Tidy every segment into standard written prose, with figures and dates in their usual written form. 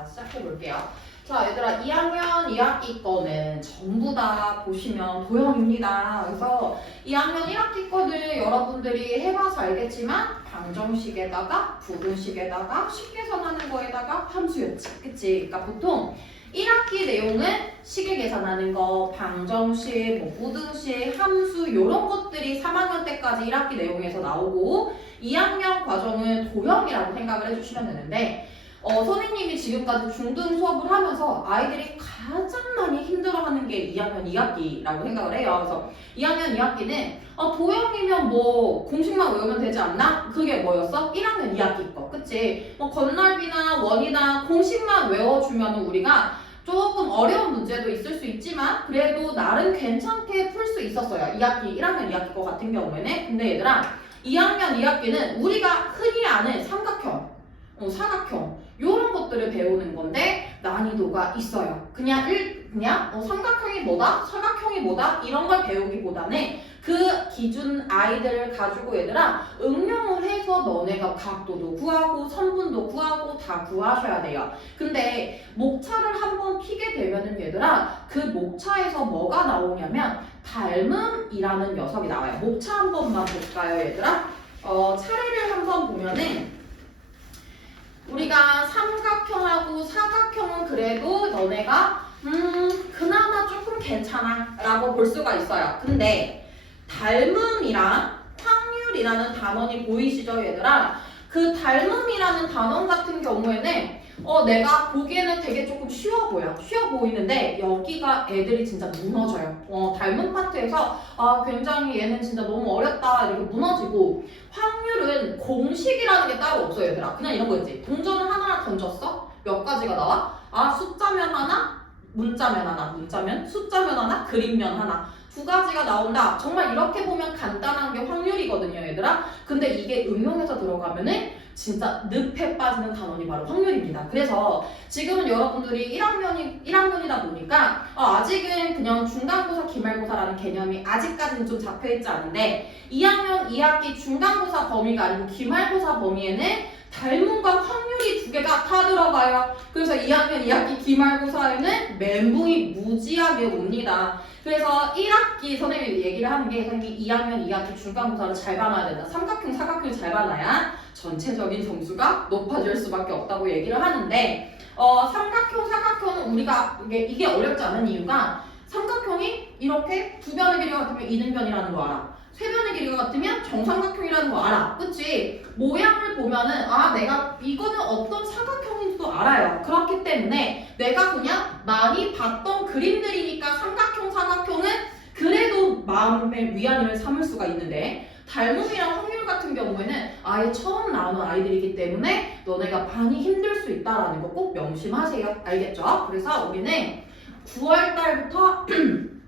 자, 시작해 볼게요. 자, 얘들아, 2학년 2학기 거는 전부 다 보시면 도형입니다. 그래서 2학년 1학기 거는 여러분들이 해봐서 알겠지만 방정식에다가 부등식에다가 식계산하는 거에다가 함수였지. 그치? 그러니까 보통 1학기 내용은 식을 계산하는 거, 방정식, 뭐 부등식, 함수 이런 것들이 3학년 때까지 1학기 내용에서 나오고 2학년 과정은 도형이라고 생각을 해주시면 되는데 선생님이 지금까지 중등 수업을 하면서 아이들이 가장 많이 힘들어하는 게 2학년 2학기라고 생각을 해요. 그래서 2학년 2학기는 도형이면 뭐 공식만 외우면 되지 않나? 그게 뭐였어? 1학년 2학기 거, 그치? 뭐 건널비나 원이나 공식만 외워주면 우리가 조금 어려운 문제도 있을 수 있지만 그래도 나름 괜찮게 풀 수 있었어요. 2학기, 1학년 2학기 거 같은 경우에는. 근데 얘들아, 2학년 2학기는 우리가 흔히 아는 삼각형, 사각형 이런 것들을 배우는 건데 난이도가 있어요. 그냥 삼각형이 뭐다, 사각형이 뭐다 이런 걸 배우기보다는 그 기준 아이들을 가지고 얘들아 응용을 해서 너네가 각도도 구하고 선분도 구하고 다 구하셔야 돼요. 근데 목차를 한번 피게 되면은 얘들아 그 목차에서 뭐가 나오냐면 닮음이라는 녀석이 나와요. 목차 한 번만 볼까요, 얘들아? 차례를 한번 보면은 우리가 삼각형하고 사각형은 그래도 너네가 그나마 조금 괜찮아 라고 볼 수가 있어요. 근데 닮음이랑 확률이라는 단원이 보이시죠, 얘들아? 그 닮음이라는 단원 같은 경우에는 내가 보기에는 되게 조금 쉬워 보이는데 여기가 애들이 진짜 무너져요. 닮은 파트에서 굉장히 얘는 진짜 너무 어렵다 이렇게 무너지고, 확률은 공식이라는 게 따로 없어요, 얘들아. 그냥 이런 거지. 동전을 하나 던졌어? 몇 가지가 나와? 숫자면 하나, 문자면 하나, 문자면, 숫자면 하나, 그림면 하나. 두 가지가 나온다. 정말 이렇게 보면 간단한 게 확률이거든요, 얘들아. 근데 이게 응용해서 들어가면은 진짜 늪에 빠지는 단원이 바로 확률입니다. 그래서 지금은 여러분들이 1학년이다 보니까 아직은 그냥 중간고사, 기말고사라는 개념이 아직까지는 좀 잡혀있지 않은데 2학년 2학기 중간고사 범위가 아니고 기말고사 범위에는 닮음과 확률이 두 개가 다 들어가요. 그래서 2학년 2학기 기말고사에는 멘붕이 무지하게 옵니다. 그래서 1학기 선생님이 얘기를 하는 게 선생님이 2학년 2학기 중간고사를 잘 봐놔야 된다. 삼각형, 사각형을 잘 봐놔야 전체적인 점수가 높아질 수밖에 없다고 얘기를 하는데 삼각형, 사각형은 우리가 이게 어렵지 않은 이유가 삼각형이 이렇게 두 변의 길이가 같으면 이등변이라는 거 알아. 세 변의 길이가 같으면 정삼각형이라는 거 알아. 그치? 모양을 보면은 내가 이거는 어떤 사각형인지도 알아요. 그렇기 때문에 내가 그냥 많이 봤던 그림들이니까 삼각형, 사각형은 그래도 마음의 위안을 삼을 수가 있는데 닮음이랑 확률 같은 경우에는 아예 처음 나오는 아이들이기 때문에 너네가 많이 힘들 수 있다는 거 꼭 명심하세요. 알겠죠? 그래서 우리는 9월 달부터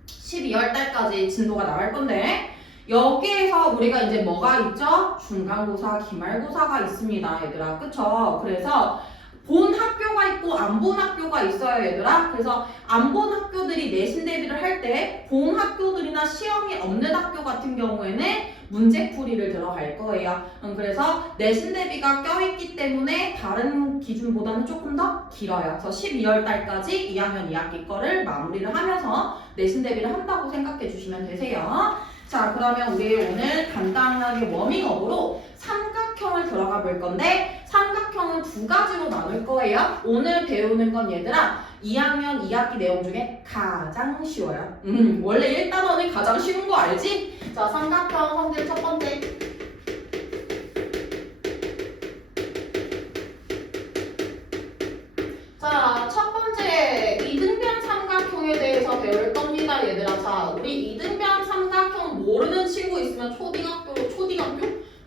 12월 달까지 진도가 나갈 건데 여기에서 우리가 이제 뭐가 있죠? 중간고사, 기말고사가 있습니다, 얘들아. 그쵸? 그래서 본 학교가 있고 안 본 학교가 있어요, 얘들아. 그래서 안 본 학교들이 내신 대비를 할 때 본 학교들이나 시험이 없는 학교 같은 경우에는 문제풀이를 들어갈 거예요. 그래서 내신 대비가 껴있기 때문에 다른 기준보다는 조금 더 길어요. 그래서 12월 달까지 2학년 2학기 거를 마무리를 하면서 내신 대비를 한다고 생각해 주시면 되세요. 자, 그러면 우리 오늘 간단하게 워밍업으로 삼각형을 들어가 볼 건데 삼각형은 두 가지로 나눌 거예요. 오늘 배우는 건 얘들아 2학년 2학기 내용 중에 가장 쉬워요. 원래 1단원이 가장 쉬운 거 알지? 자, 삼각형 성질 첫 번째. 자, 첫 번째 이등변 삼각형에 대해서 배울 겁니다, 얘들아. 자, 우리 이등변 삼각형 모르는 친구 있으면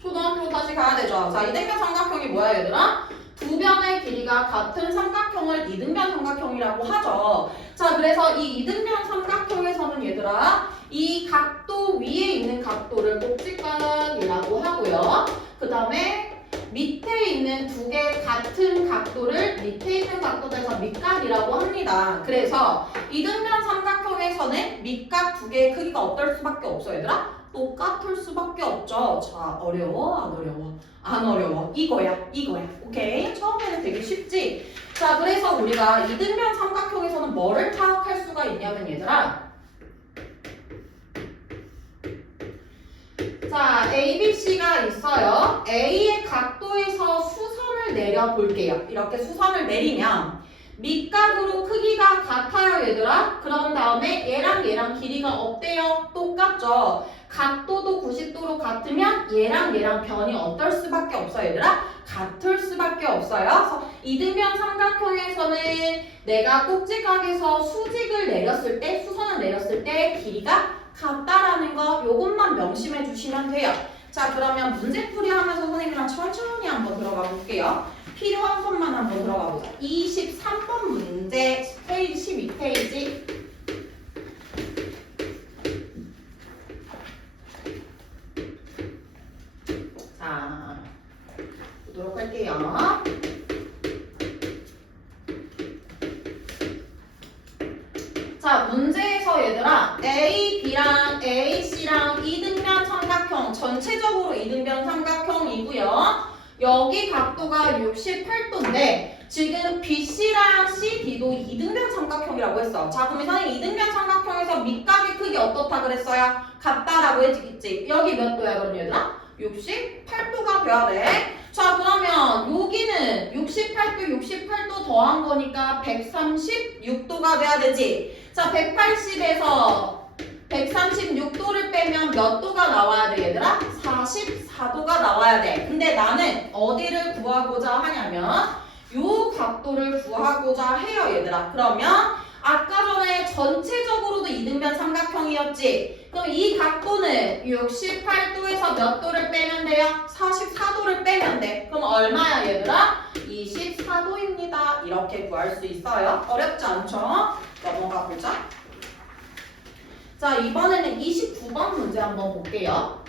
초등학교 다시 가야 되죠. 자, 이등변 삼각형이 뭐야, 얘들아? 두 변의 길이가 같은 삼각형을 이등변 삼각형이라고 하죠. 자, 그래서 이 이등변 삼각형에서는 얘들아 이 각도 위에 있는 각도를 꼭지각이라고 하고요. 그 다음에 밑에 있는 두 개 같은 각도를 밑에 있는 각도에서 밑각이라고 합니다. 그래서 이등변 삼각형에서는 밑각 두 개의 크기가 어떨 수밖에 없어요, 얘들아? 똑같을 수밖에 없죠. 자, 어려워? 안 어려워? 안 어려워. 이거야. 오케이? 처음에는 되게 쉽지? 자, 그래서 우리가 이등변 삼각형에서는 뭐를 파악할 수가 있냐면 얘들아. 자, A, B, C가 있어요. A의 각도에서 수선을 내려볼게요. 이렇게 수선을 내리면 밑각으로 크기가 같아요, 얘들아. 그런 다음에 얘랑 길이가 어때요? 똑같죠? 각도도 90도로 같으면 얘랑 변이 어떨 수밖에 없어요, 얘들아? 같을 수밖에 없어요. 그래서 이등변 삼각형에서는 내가 꼭지각에서 수직을 내렸을 때, 수선을 내렸을 때 길이가 같다라는 거 요것만 명심해 주시면 돼요. 자, 그러면 문제풀이 하면서 선생님이랑 천천히 한번 들어가 볼게요. 필요한 것만 한번 들어가 보자. 23번 문제, 페이지 12페이지. 자, 보도록 할게요. 자, 문제에서 얘들아 A, B랑 A, C랑 이등변 삼각형, 전체적으로 이등변 삼각형이고요. 여기 각도가 68도인데 지금 BC랑 CD도 이등변 삼각형이라고 했어. 자, 그럼 선생님 이등변 삼각형에서 밑각의 크기 어떻다 그랬어요? 같다라고 했지. 여기 몇 도야 그럼 얘들아? 68도가 돼야 돼. 자, 그러면 여기는 68도 더한 거니까 136도가 돼야 되지. 자, 180에서 136도를 빼면 몇 도가 나와야 돼, 얘들아? 44도가 나와야 돼. 근데 나는 어디를 구하고자 하냐면 요 각도를 구하고자 해요, 얘들아. 그러면 아까 전에 전체적으로도 이등변 삼각형이었지. 그럼 이 각도는 68도에서 몇 도를 빼면 돼요? 44도를 빼면 돼. 그럼 얼마야, 얘들아? 24도입니다. 이렇게 구할 수 있어요. 어렵지 않죠? 넘어가 보자. 자, 이번에는 29번 문제 한번 볼게요.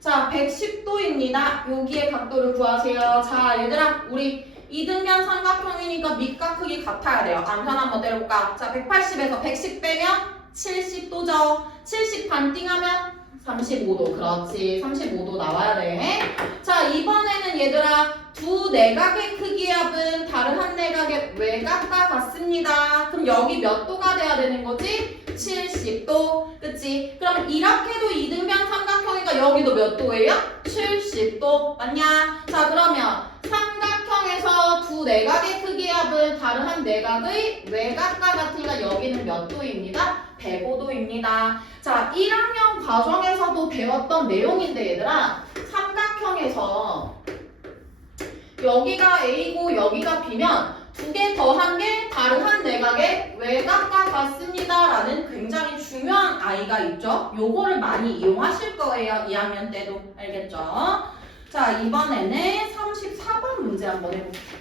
자, 110도입니다. 여기에 각도를 구하세요. 자, 얘들아, 우리 이등변 삼각형이니까 밑각 크기 같아야 돼요. 암산 한번 때려볼까? 자, 180에서 110 빼면 70도죠. 70 반띵하면 35도. 그렇지. 35도 나와야 돼. 자, 이번에는 얘들아, 두 내각의 크기의 합은 다른 한 내각의 외곽과 같습니다. 그럼 여기 몇 도가 돼야 되는 거지? 70도. 그치? 그럼 이렇게도 이등변 삼각형이니까 여기도 몇 도예요? 70도. 맞냐? 자, 그러면 삼각형에서 두 내각의 크기의 합은 다른 한 내각의 외곽과 같으니까 여기는 몇 도입니다? 105도입니다. 자, 1학년 과정에서도 배웠던 내용인데 얘들아, 삼각형에서 여기가 A고 여기가 B면 두 개 더한 게 다른 한 내각의 외곽과 같습니다 라는 굉장히 중요한 아이가 있죠. 요거를 많이 이용하실 거예요. 2학년 때도. 알겠죠? 자, 이번에는 34번 문제 한번 해볼게요.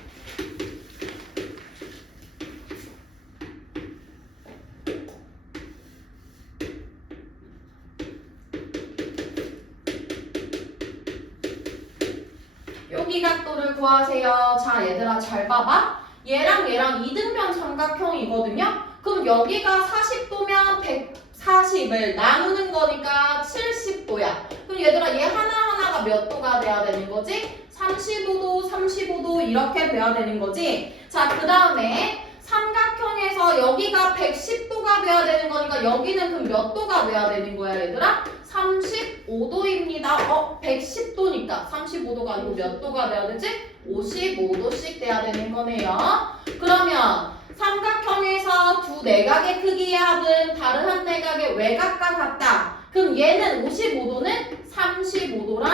여기 각도를 구하세요. 자, 얘들아 잘 봐봐. 얘랑 이등변 삼각형이거든요. 그럼 여기가 40도면 140을 나누는 거니까 70도야. 그럼 얘들아 얘 하나하나가 몇 도가 돼야 되는 거지? 35도 이렇게 돼야 되는 거지. 자, 그 다음에 삼각형에서 여기가 110도가 돼야 되는 거니까 여기는 그럼 몇 도가 돼야 되는 거야, 얘들아? 35도입니다. 110도니까 35도가 아니고 몇 도가 돼야 되지? 55도씩 돼야 되는 거네요. 그러면 삼각형에서 두 내각의 크기의 합은 다른 한 내각의 외곽과 같다. 그럼 얘는 55도는 35도랑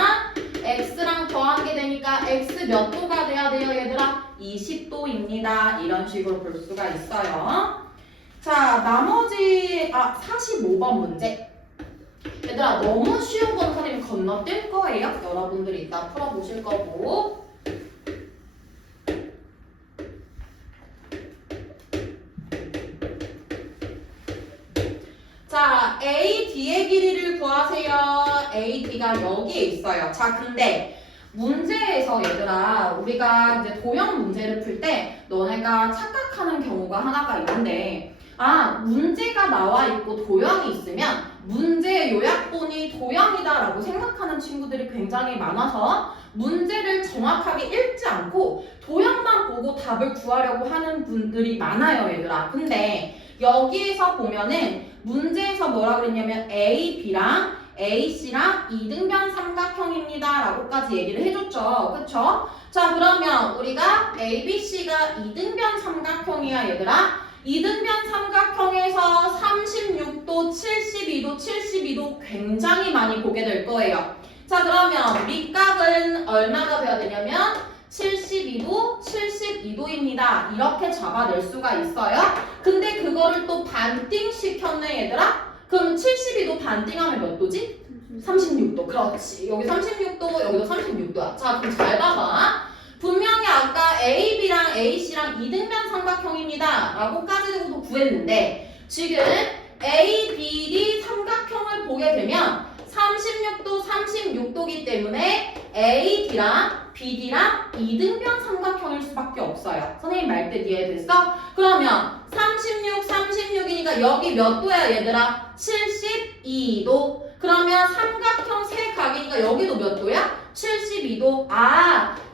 x랑 더하게 되니까 x 몇 도가 돼야 돼요, 얘들아? 20도입니다. 이런 식으로 볼 수가 있어요. 자, 나머지 45번 문제. 얘들아, 너무 쉬운 건 선생님 건너뛸 거예요. 여러분들이 이따 풀어보실 거고. 자, AD의 길이를 구하세요. AD가 여기에 있어요. 자, 근데 문제에서 얘들아 우리가 이제 도형 문제를 풀 때 너네가 착각하는 경우가 하나가 있는데 문제가 나와 있고 도형이 있으면 문제 요약본이 도형이다라고 생각하는 친구들이 굉장히 많아서 문제를 정확하게 읽지 않고 도형만 보고 답을 구하려고 하는 분들이 많아요 얘들아. 근데 여기에서 보면은 문제에서 뭐라 그랬냐면 A, B랑 AC랑 이등변 삼각형입니다 라고까지 얘기를 해줬죠. 그쵸? 자 그러면 우리가 ABC가 이등변 삼각형이야 얘들아. 이등변 삼각형에서 36도, 72도, 72도 굉장히 많이 보게 될 거예요. 자 그러면 밑각은 얼마가 돼야 되냐면 72도, 72도입니다. 이렇게 잡아낼 수가 있어요. 근데 그거를 또 반띵시켰네 얘들아. 그럼 72도 반띵하면 몇 도지? 36도. 그렇지. 여기 36도, 여기도 36도야. 자, 그럼 잘 봐봐. 분명히 아까 A, B랑 AC랑 이등변 삼각형입니다. 라고까지도 구했는데 지금 A, B, D 삼각형을 보게 되면 36도, 36도기 때문에 A, D랑 B, D랑 이등변 삼각형일 수밖에 없어요. 선생님 말 때 이해됐어? 그러면 36, 36이니까 여기 몇 도야 얘들아? 72도. 그러면 삼각형 세 각이니까 여기도 몇 도야? 72도.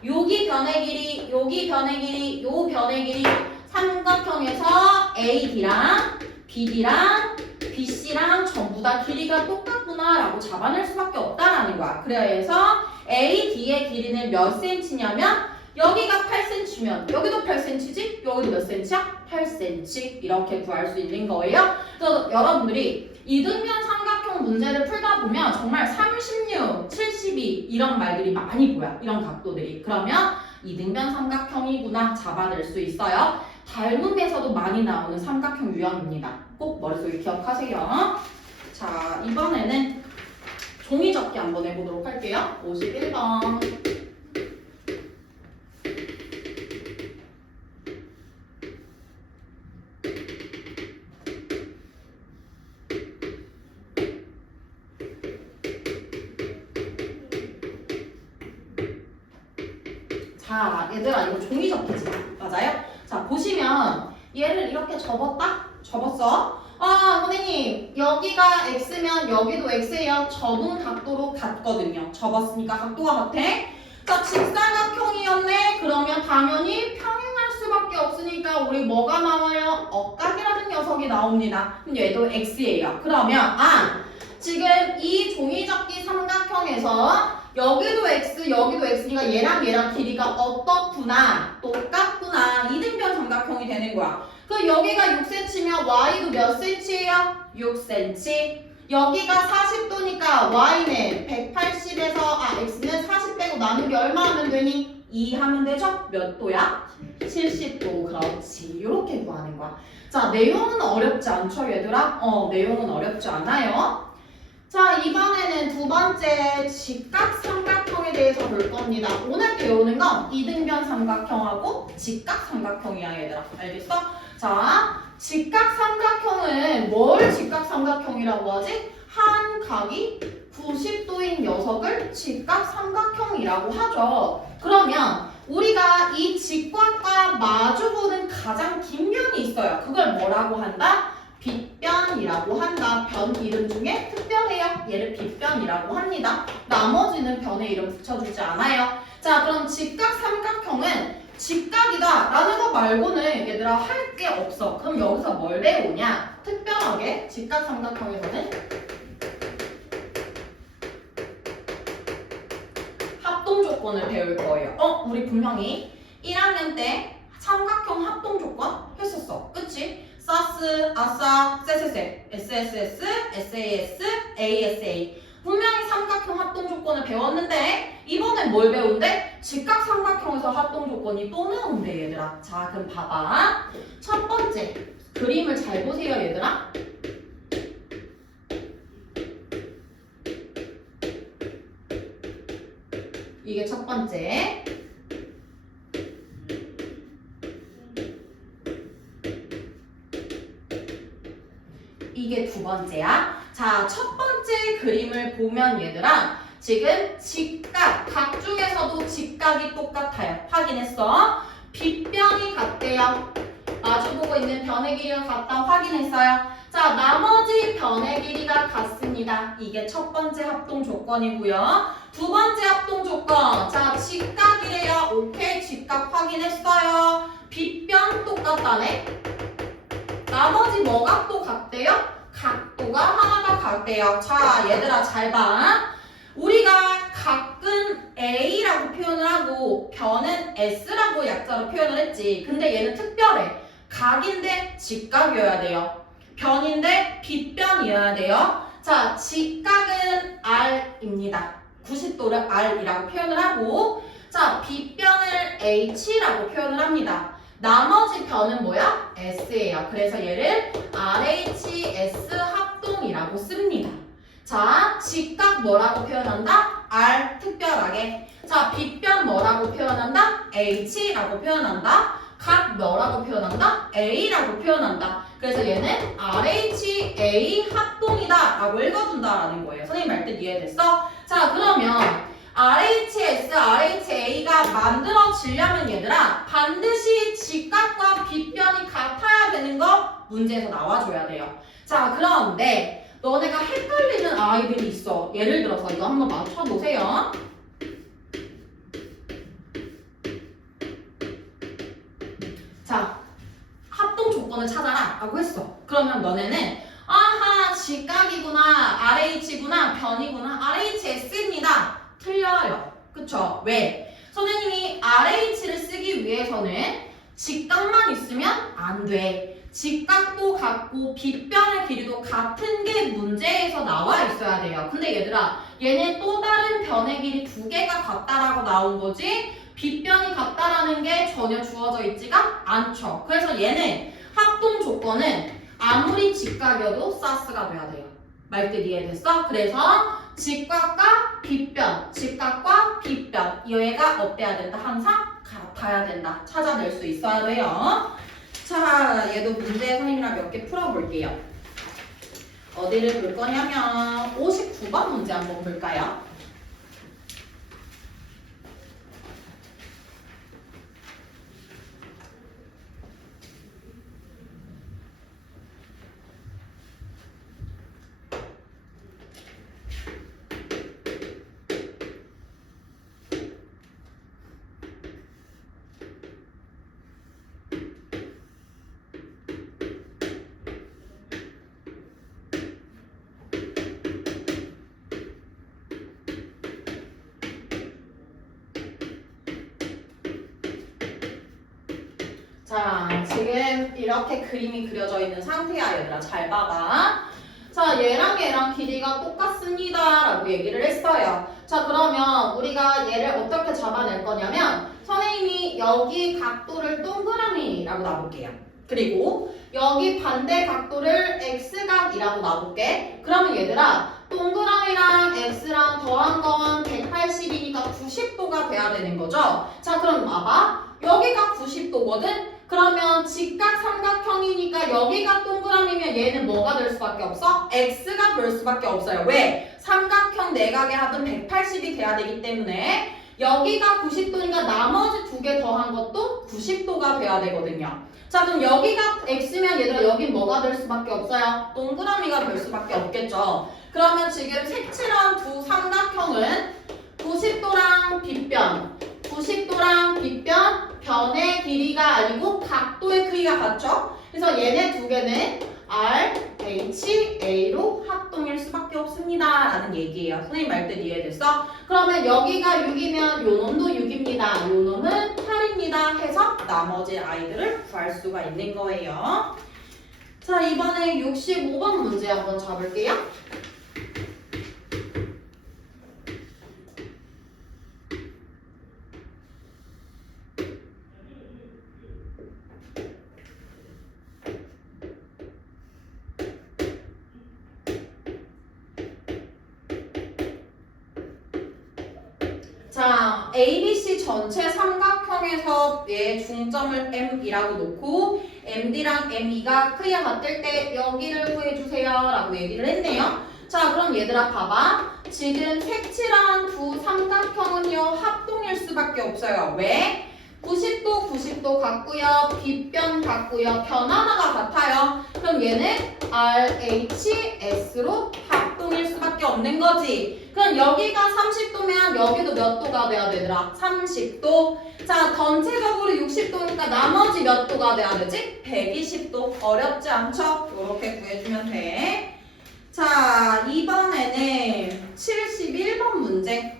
여기 변의 길이, 여기 변의 길이, 요 변의 길이 삼각형에서 AD랑 BD랑 BC랑 전부 다 길이가 똑같구나 라고 잡아낼 수밖에 없다라는 거야. 그래서 AD의 길이는 몇 cm냐면 여기가 8cm면 여기도 8cm지? 여기도 몇 cm야? 8cm 이렇게 구할 수 있는 거예요. 그래서 여러분들이 이등변 삼각형 문제를 풀다 보면 정말 36, 72 이런 말들이 많이 보여. 이런 각도들이. 그러면 이등변 삼각형이구나 잡아낼 수 있어요. 닮음에서도 많이 나오는 삼각형 유형입니다. 꼭 머릿속에 기억하세요. 자, 이번에는 종이 접기 한번 해보도록 할게요. 51번. 자, 얘들아 이거 종이 접기지 맞아요? 자, 보시면 얘를 이렇게 접었다? 접었어? 선생님 여기가 X면 여기도 X예요. 접은 각도로 같거든요. 접었으니까 각도가 같아. 자, 직사각형이었네. 그러면 당연히 평행할 수밖에 없으니까 우리 뭐가 나와요? 억각이라는 녀석이 나옵니다. 그럼 얘도 X예요. 그러면 지금 이 종이접기 삼각형에서 여기도 X, 여기도 X니까 얘랑 길이가 어떻구나, 똑같구나. 이등변 삼각형이 되는 거야. 그럼 여기가 6cm면 Y도 몇 cm예요? 6cm. 여기가 40도니까 Y는 180에서 X는 40 빼고 나누기 얼마 하면 되니? 2 하면 되죠? 몇 도야? 70도. 그렇지. 이렇게 구하는 거야. 자, 내용은 어렵지 않죠, 얘들아? 내용은 어렵지 않아요. 자, 이번에는 두 번째 직각 삼각형에 대해서 볼 겁니다. 오늘 배우는 건 이등변 삼각형하고 직각 삼각형이야, 얘들아. 알겠어? 자, 직각 삼각형은 뭘 직각 삼각형이라고 하지? 한 각이 90도인 녀석을 직각 삼각형이라고 하죠. 그러면 우리가 이 직각과 마주보는 가장 긴 변이 있어요. 그걸 뭐라고 한다? 빗변이라고 한다. 변 이름 중에 특별해요. 얘를 빗변이라고 합니다. 나머지는 변의 이름 붙여주지 않아요. 자, 그럼 직각 삼각형은 직각이다 라는 거 말고는 얘들아 할 게 없어. 그럼 여기서 뭘 배우냐? 특별하게 직각 삼각형에서는 합동 조건을 배울 거예요. 우리 분명히 1학년 때 삼각형 합동 조건 했었어. 그치? 사스, 아싸, 세세세, SSS, SAS, ASA. 분명히 삼각형 합동 조건을 배웠는데 이번엔 뭘 배운대? 직각 삼각형에서 합동 조건이 또 나온대 얘들아. 자, 그럼 봐봐. 첫 번째 그림을 잘 보세요 얘들아. 이게 첫 번째. 이게 두 번째야. 자, 첫 번째 그림을 보면 얘들아 지금 직각, 각 중에서도 직각이 똑같아요. 확인했어. 빗변이 같대요. 마주보고 있는 변의 길이가 같다 확인했어요. 자, 나머지 변의 길이가 같습니다. 이게 첫 번째 합동 조건이고요. 두 번째 합동 조건. 자, 직각이래요. 오케이, 직각 확인했어요. 빗변 똑같다네. 나머지 뭐가 또 같대요? 각도가 하나가 같대요. 자, 얘들아 잘 봐. 우리가 각은 A라고 표현을 하고 변은 S라고 약자로 표현을 했지. 근데 얘는 특별해. 각인데 직각이어야 돼요. 변인데 빗변이어야 돼요. 자, 직각은 R입니다. 90도를 R이라고 표현을 하고, 자, 빗변을 H라고 표현을 합니다. 나머지 변은 뭐야? S예요. 그래서 얘를 RHS 합동이라고 씁니다. 자, 직각 뭐라고 표현한다? R 특별하게. 자, 빗변 뭐라고 표현한다? H라고 표현한다. 각 뭐라고 표현한다? A라고 표현한다. 그래서 얘는 RHA 합동이다 라고 읽어준다라는 거예요. 선생님 말 뜻 이해됐어? 자, 그러면 RHS, RHA가 만들어지려면 얘들아 반드시 직각과 빗변이 같아야 되는 거 문제에서 나와줘야 돼요. 자, 그런데 너네가 헷갈리는 아이들이 있어. 예를 들어서 이거 한번 맞춰보세요. 자, 합동 조건을 찾아라 라고 했어. 그러면 너네는 아하, 직각이구나, RH구나, 변이구나, RHS입니다. 틀려요. 그쵸? 왜? 선생님이 RH를 쓰기 위해서는 직각만 있으면 안 돼. 직각도 같고 빗변의 길이도 같은 게 문제에서 나와 있어야 돼요. 근데 얘들아, 얘는 또 다른 변의 길이 두 개가 같다라고 나온 거지 빗변이 같다라는 게 전혀 주어져 있지가 않죠. 그래서 얘는 합동 조건은 아무리 직각이어도 사스가 돼야 돼요. 말뜻 이해됐어? 그래서 직각과 빗변, 직각과 빗변 얘가 어때야 된다? 항상 같아야 된다. 찾아낼 수 있어야 돼요. 자, 얘도 문제 선생님이랑 몇 개 풀어볼게요. 어디를 볼 거냐면 59번 문제 한번 볼까요? 자, 지금 이렇게 그림이 그려져 있는 상태야, 얘들아. 잘 봐봐. 자, 얘랑 길이가 똑같습니다 라고 얘기를 했어요. 자, 그러면 우리가 얘를 어떻게 잡아낼 거냐면 선생님이 여기 각도를 동그라미라고 놔볼게요. 그리고 여기 반대 각도를 X각이라고 놔볼게. 그러면 얘들아, 동그라미랑 X랑 더한 건 180이니까 90도가 돼야 되는 거죠? 자, 그럼 봐봐. 여기가 90도거든? 그러면 직각 삼각형이니까 여기가 동그라미면 얘는 뭐가 될 수밖에 없어? X가 될 수밖에 없어요. 왜? 삼각형 내각의 합은 180이 돼야 되기 때문에 여기가 90도니까 나머지 두 개 더한 것도 90도가 돼야 되거든요. 자, 그럼 여기가 X면 얘들아 여긴 뭐가 될 수밖에 없어요? 동그라미가 될 수밖에 없겠죠. 그러면 지금 색칠한 두 삼각형은 90도랑 빗변, 90도랑 빗변, 변의 길이가 아니고 각도의 크기가 같죠? 그래서 얘네 두 개는 RHA로 합동일 수밖에 없습니다 라는 얘기예요. 선생님 말뜻 이해됐어? 그러면 여기가 6이면 요 놈도 6입니다. 요 놈은 8입니다 해서 나머지 아이들을 구할 수가 있는 거예요. 자, 이번에 65번 문제 한번 잡을게요. 자, ABC 전체 삼각형에서 얘 중점을 M이라고 놓고 MD랑 ME가 크기가 같을 때 여기를 구해주세요 라고 얘기를 했네요. 자, 그럼 얘들아 봐봐. 지금 색칠한 두 삼각형은요 합동일 수밖에 없어요. 왜? 90도 90도 같고요. 빗변 같고요. 변 하나가 같아요. 그럼 얘는 RHS로 합동일 수밖에 없는 거지. 그럼 여기가 30도면 여기도 몇 도가 돼야 되더라? 30도. 자, 전체적으로 60도니까 나머지 몇 도가 돼야 되지? 120도. 어렵지 않죠? 이렇게 구해주면 돼. 자, 이번에는 71번 문제.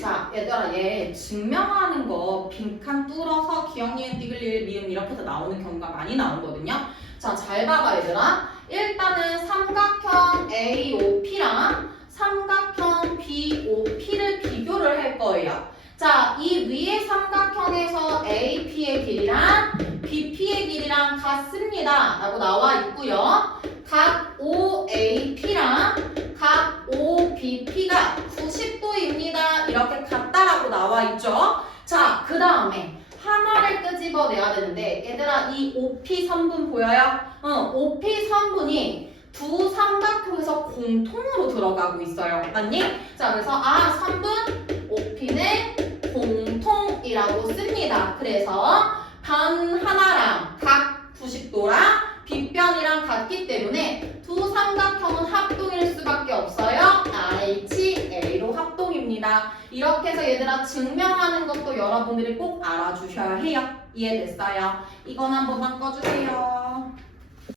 자, 얘들아, 얘 증명하는 거 빈칸 뚫어서 기억, 니은, 디귿, 리을, 이렇게 해서 나오는 경우가 많이 나오거든요. 자, 잘 봐봐, 얘들아. 일단은 삼각형 AOP랑 삼각형 BOP를 비교를 할 거예요. 자, 이 위의 삼각형에서 AP의 길이랑 BP의 길이랑 같습니다. 라고 나와 있고요. 각 OAP랑 각 OBP가 90도입니다. 이렇게 같다라고 나와 있죠. 자, 그 다음에 하나를 끄집어내야 되는데 얘들아 이 OP 선분 보여요? OP 선분이 두 삼각형에서 공통으로 들어가고 있어요. 맞니? 자, 그래서 선분 OP는 공통이라고 씁니다. 그래서 변 하나랑 각 90도랑 빗변이랑 같기 때문에 두 삼각형은 합동일 수밖에 없어요. RHA로 합동입니다. 이렇게 해서 얘들아 증명하는 것도 여러분들이 꼭 알아주셔야 해요. 이해됐어요? 이건 한 번만 꺼주세요.